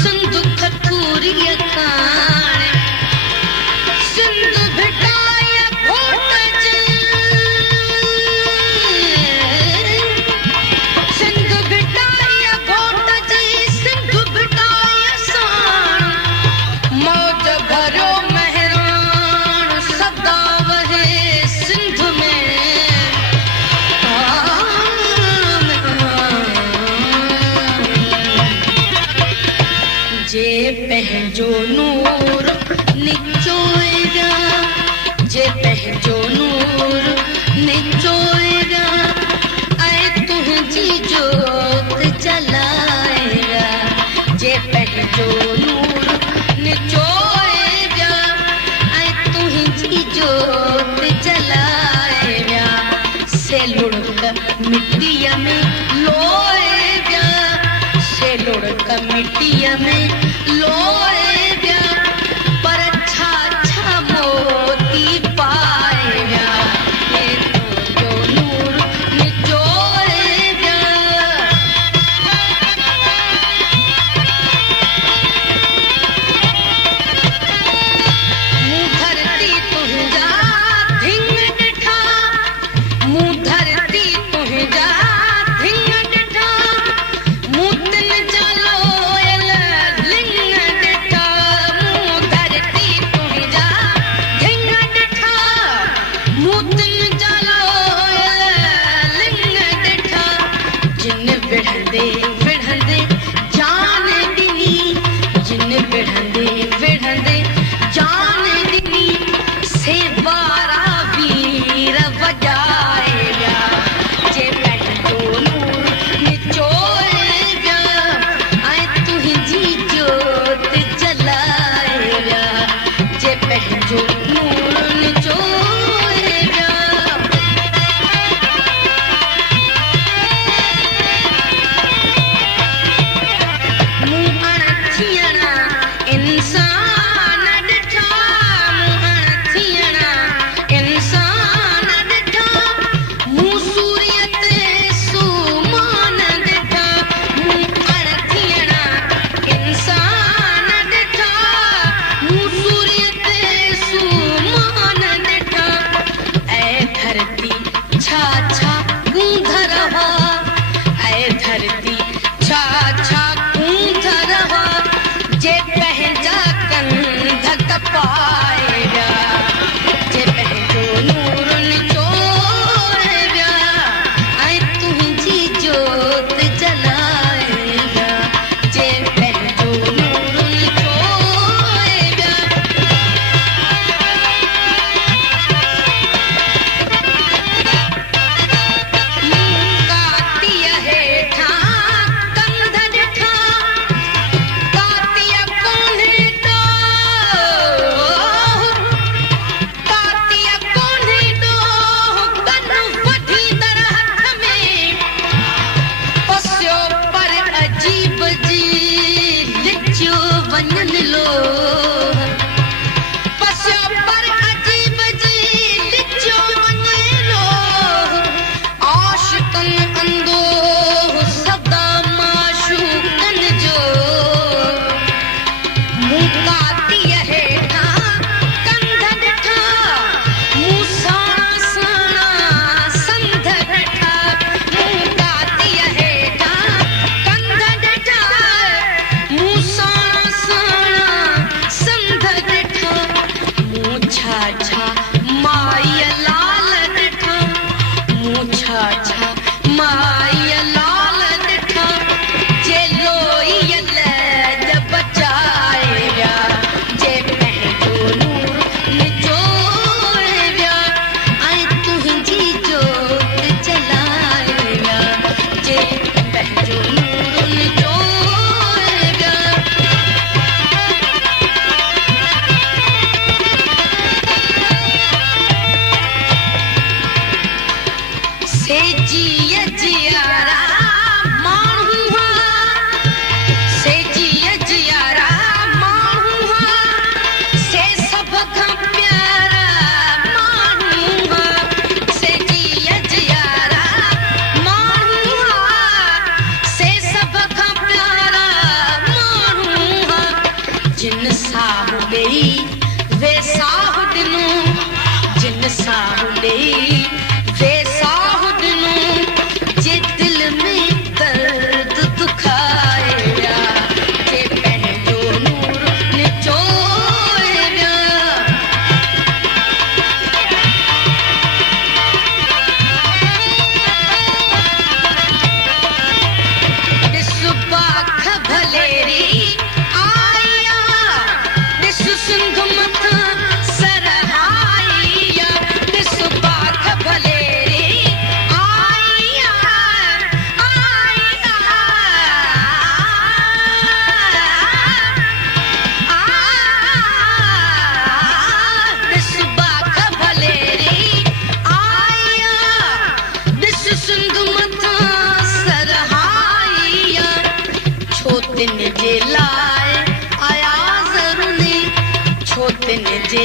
सिंधु खतूरिया खाने सिंधु भिटाया घोट जी सिंधु भिटाया घोट जी सिंधु भिटाया साण मौज भरो महरान सदा वहे सिंधु में जे पंहिंजो नूर निचोएगा जे पंहिंजो नूर निचोएगा ऐं तुंहिंजी जोत जलाएगा जे पंहिंजो नूर निचोएगा ऐं तुंहिंजी जोत जलाएगा से लुढ़क मिट्टीअ में लोएगा से लुढ़क मिट्टीअ में लोएगा पर छा छा मोती पाएगा ये तुंहिंजो नूर निचोएगा वे साहु ॾिनो जिन साहु ॾेई वे साहु ॾिनो जे दिल में दर्द दुखाए विया जे पंहिंजो नूर निचोए विया ॾिस पाख भलेरी आया ॾिस सिंध मथां सरहाइया ॾिस पाख भलेरी आया आया ॾिस पाख भलेरी आया ॾिस सिंध मथां सरहाइया छो तिन जे लाइ आया ज़रूरी छो तिन जे